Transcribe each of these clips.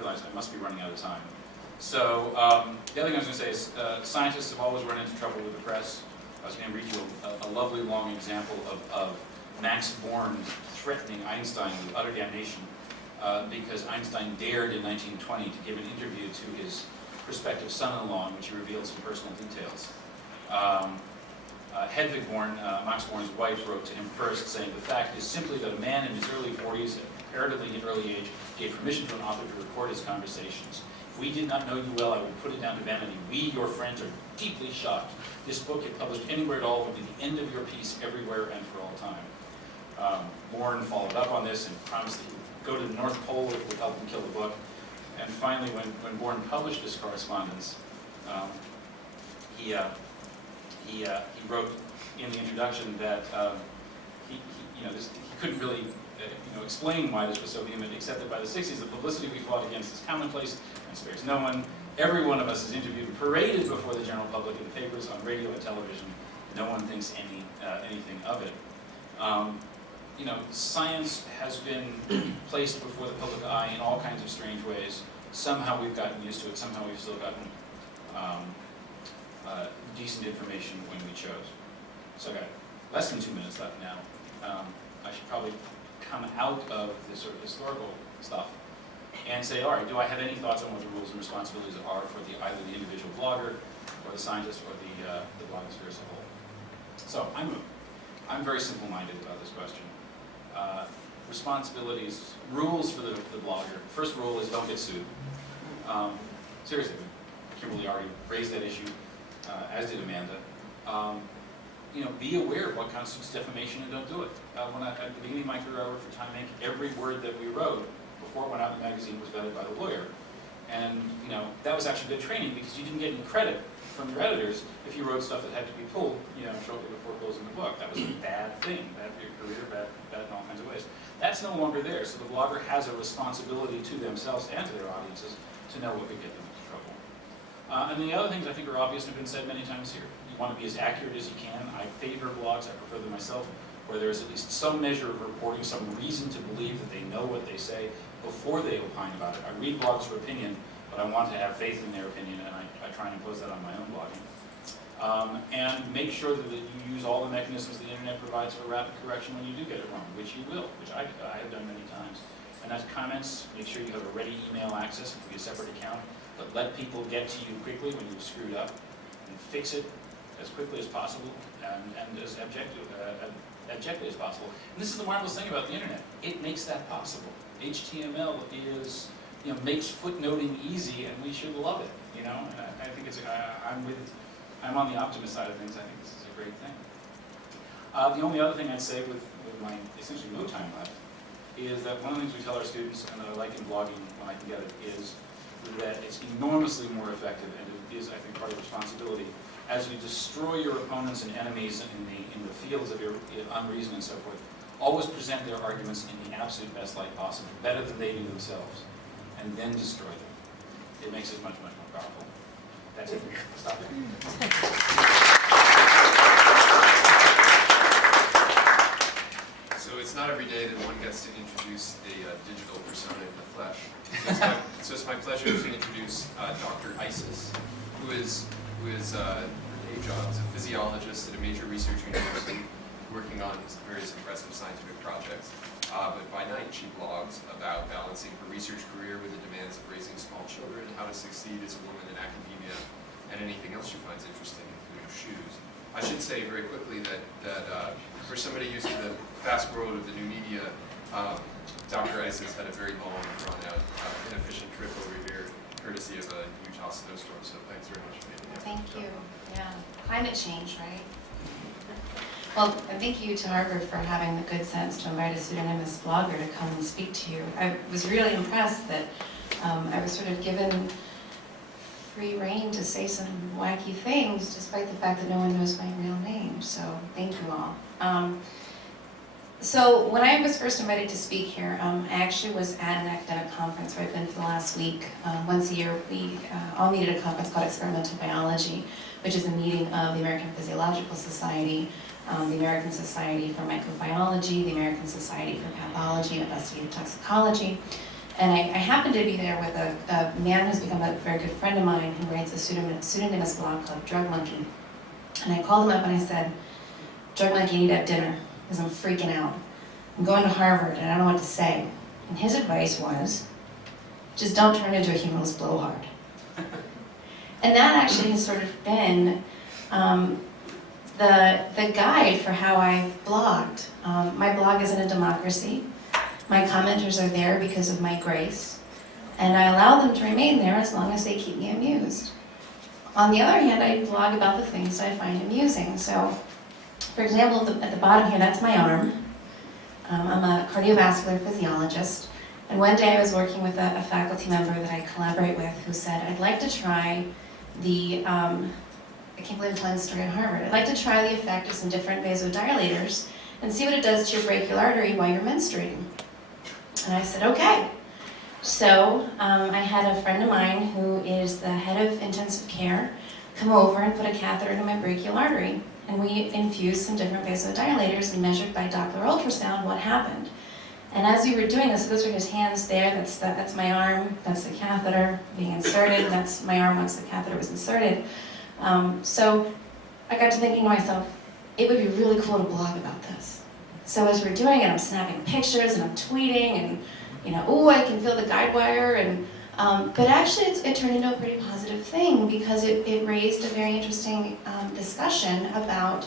realized I must be running out of time. So the other thing I was going to say is scientists have always run into trouble with the press. I was going to read you a lovely long example of Max Born threatening Einstein with utter damnation because Einstein dared in 1920 to give an interview to his prospective son-in-law in which he revealed some personal details. Hedwig Born, Max Born's wife, wrote to him first saying, "The fact is simply that a man in his early 40s, at comparatively early age, gave permission to an author to record his conversations. If we did not know you well, I would put it down to vanity. We, your friends, are deeply shocked. This book, if published anywhere at all, would be the end of your piece everywhere and for all time." Born followed up on this and promised that he would go to the North Pole if it would help him kill the book. And finally, when Born published this correspondence, he wrote in the introduction that he couldn't really explain why this was so vehement, except that by the 60s, the publicity we fought against is commonplace and spares no one. Every one of us is interviewed and paraded before the general public in the papers, on radio and television. No one thinks anything of it. Science has been placed before the public eye in all kinds of strange ways. Somehow we've gotten used to it. Somehow we've still gotten decent information when we chose. So I've got less than 2 minutes left now. I should probably come out of this sort of historical stuff and say, all right, do I have any thoughts on what the rules and responsibilities are for either the individual blogger or the scientist or the blogosphere as a whole? So I'm very simple-minded about this question. Responsibilities, rules for the blogger. First rule is don't get sued. Seriously, Kimberly already raised that issue, as did Amanda. Be aware of what constitutes defamation and don't do it. At the beginning of my career, I worked for Time Inc. Every word that we wrote before it went out in the magazine was vetted by the lawyer. And that was actually good training because you didn't get any credit from your editors if you wrote stuff that had to be pulled shortly before closing the book. That was a bad thing, bad for your career, bad in all kinds of ways. That's no longer there, so the blogger has a responsibility to themselves and to their audiences to know what could get them into trouble. And the other things I think are obvious and have been said many times here. You want to be as accurate as you can. I favor blogs, I prefer them myself, where there's at least some measure of reporting, some reason to believe that they know what they say before they opine about it. I read blogs for opinion, but I want to have faith in their opinion, and I try and impose that on my own blogging. And make sure that you use all the mechanisms the internet provides for rapid correction when you do get it wrong, which you will, which I have done many times. And that's comments. Make sure you have a ready email access. It can be a separate account, but let people get to you quickly when you've screwed up, and fix it as quickly as possible and as abjectly as possible. And this is the marvelous thing about the internet. It makes that possible. HTML is, makes footnoting easy, and we should love it. And I think I'm on the optimist side of things. I think this is a great thing. The only other thing I'd say with my essentially no time left is that one of the things we tell our students, and that I like in blogging when I can get it, is that it's enormously more effective, and it is, I think, part of the responsibility, as you destroy your opponents and enemies in the fields of your unreason and so forth. Always present their arguments in the absolute best light possible, better than they do themselves, and then destroy them. It makes it much, much more powerful. That's it. Stop there. So it's not every day that one gets to introduce a digital persona in the flesh. So it's my pleasure to introduce Dr. Isis, who is her day job as a physiologist at a major research university, working on various impressive scientific projects. But by night, she blogs about balancing her research career with the demands of raising small children, how to succeed as a woman in academia, and anything else she finds interesting, including shoes. I should say very quickly that for somebody used to the fast world of the new media, Dr. Isis had a very long, drawn-out, inefficient trip over here, courtesy of a Utah snowstorm. So thanks very much for being here. Thank you. Yeah, climate change, right? Well, and thank you to Harvard for having the good sense to invite a pseudonymous blogger to come and speak to you. I was really impressed that I was sort of given free rein to say some wacky things, despite the fact that no one knows my real name. So thank you all. So when I was first invited to speak here, I actually was at an academic conference where I've been for the last week. Once a year, we all meet at a conference called Experimental Biology, which is a meeting of the American Physiological Society, the American Society for Microbiology, the American Society for Pathology and Investigative Toxicology. And I happened to be there with a man who's become a very good friend of mine who writes a pseudonymous blog called Drug Monkey. And I called him up and I said, Drug Monkey, you need to have dinner because I'm freaking out. I'm going to Harvard and I don't know what to say. And his advice was, just don't turn into a humorless blowhard. And that actually has sort of been the guide for how I've blogged. My blog isn't a democracy. My commenters are there because of my grace, and I allow them to remain there as long as they keep me amused. On the other hand, I blog about the things that I find amusing. So, for example, at the bottom here, that's my arm. I'm a cardiovascular physiologist, and one day I was working with a faculty member that I collaborate with who said, I'd like to try the, I can't believe I'm telling the story at Harvard, I'd like to try the effect of some different vasodilators and see what it does to your brachial artery while you're menstruating. And I said, okay. So I had a friend of mine who is the head of intensive care come over and put a catheter into my brachial artery. And we infused some different vasodilators and measured by Doppler ultrasound what happened. And as we were doing this, those are his hands there, that's my arm, that's the catheter being inserted, and that's my arm once the catheter was inserted. So I got to thinking to myself, it would be really cool to blog about this. So as we're doing it, I'm snapping pictures and I'm tweeting and, oh, I can feel the guide wire. And but actually, it turned into a pretty positive thing because it raised a very interesting discussion about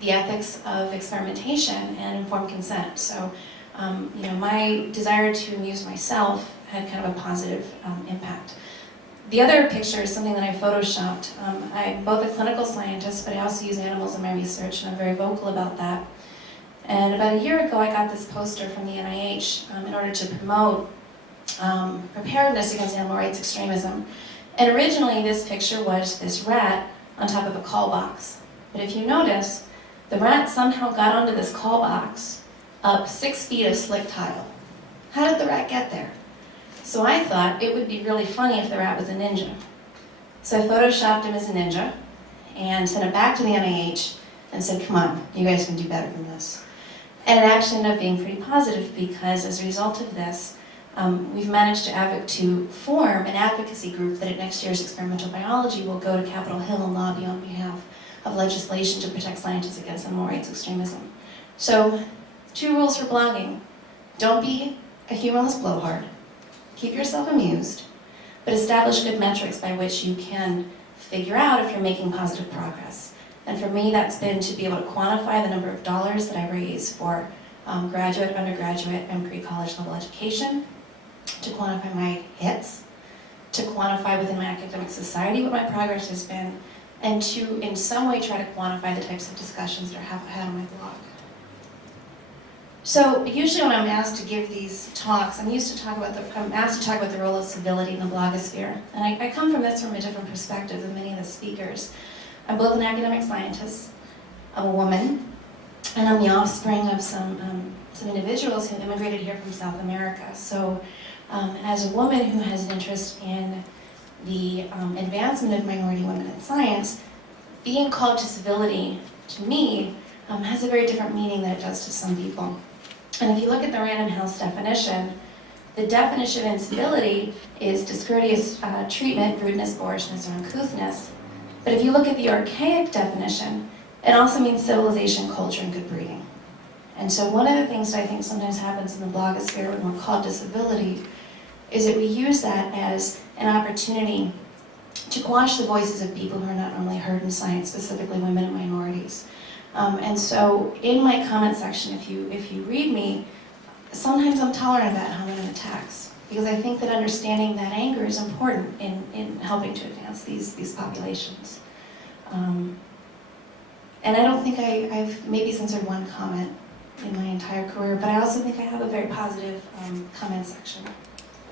the ethics of experimentation and informed consent. So, my desire to amuse myself had kind of a positive impact. The other picture is something that I photoshopped. I'm both a clinical scientist, but I also use animals in my research, and I'm very vocal about that. And about a year ago, I got this poster from the NIH in order to promote preparedness against animal rights extremism. And originally, this picture was this rat on top of a call box. But if you notice, the rat somehow got onto this call box up 6 feet of slick tile. How did the rat get there? So I thought it would be really funny if the rat was a ninja. So I photoshopped him as a ninja and sent it back to the NIH and said, come on, you guys can do better than this. And it actually ended up being pretty positive because as a result of this, we've managed to form an advocacy group that at next year's experimental biology will go to Capitol Hill and lobby on behalf of legislation to protect scientists against animal rights extremism. So, 2 rules for blogging. Don't be a humorless blowhard. Keep yourself amused, but establish good metrics by which you can figure out if you're making positive progress. And for me, that's been to be able to quantify the number of dollars that I raise for graduate, undergraduate, and pre-college level education, to quantify my hits, to quantify within my academic society what my progress has been, and to, in some way, try to quantify the types of discussions that are had on my blog. So usually when I'm asked to give these talks, I'm asked to talk about the role of civility in the blogosphere. And I come from this from a different perspective than many of the speakers. I'm both an academic scientist, I'm a woman, and I'm the offspring of some individuals who immigrated here from South America. So as a woman who has an interest in the advancement of minority women in science, being called to civility, to me, has a very different meaning than it does to some people. And if you look at the Random House definition, the definition of incivility is discourteous treatment, rudeness, boorishness, or uncouthness. But if you look at the archaic definition, it also means civilization, culture, and good breeding. And so one of the things that I think sometimes happens in the blogosphere when we're called to civility is that we use that as an opportunity to quash the voices of people who are not normally heard in science, specifically women and minorities. And so in my comment section, if you read me, sometimes I'm tolerant about how many attacks, because I think that understanding that anger is important in helping to advance these populations. And I don't think I've maybe censored one comment in my entire career, but I also think I have a very positive comment section.